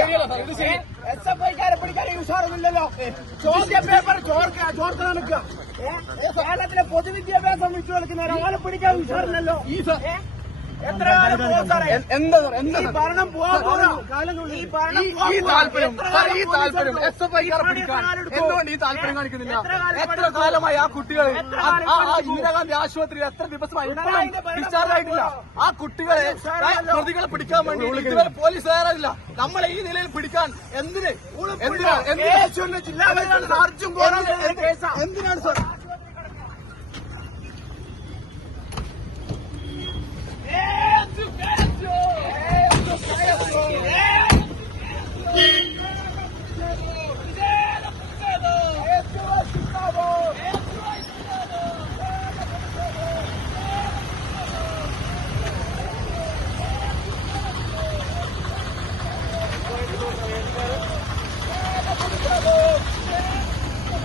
S F ഐക്കാരെ പിടിക്കാൻ ഉഷാറൊന്നുമില്ലല്ലോ ചോദ്യ paper ചോർക്ക ചോർക്കാൻ നിൽക്കുക. കേരളത്തിലെ പൊതുവിദ്യാഭ്യാസം വിളിച്ചു കളിക്കുന്നവരെ ഓനെ പിടിക്കാൻ ഉഷാറില്ലല്ലോ? എത്ര കാലം പോകും സാറേ? എന്താ സാർ എന്താ ഈ ഭരണം ഈ ഭരണം ഈ- ഈ താല്പര്യം സാർ, ഈ പോകും താല്പര്യം എസ് എഫ് ഐക്കാരെ പിടിക്കാൻ. എത്ര കാലം എന്തുകൊണ്ട് ഈ താല്പര്യം കാണിക്കുന്നില്ല? എത്ര? കാലമായി ആ കുട്ടികളെ ആ ഇന്ദിരാഗാന്ധി ആശുപത്രിയിൽ എത്ര ദിവസമായി ഇപ്പോഴും ഡിസ്ചാർജ് ആയിട്ടില്ല. ആ കുട്ടികളെ പ്രതികളെ പിടിക്കാൻ വേണ്ടി ഇതുവരെ പോലീസ് തയ്യാറായില്ല. നമ്മളെ ഈ നിലയിൽ പിടിക്കാൻ എന്തിന്? എന്തിനാ? എന്തിനാ? കേശവന്റെ ജില്ലാ കളക്ടർ അർജുൻ ഗോവിന്ദന്റെ കേസാ. എന്തിനാണ് സാർ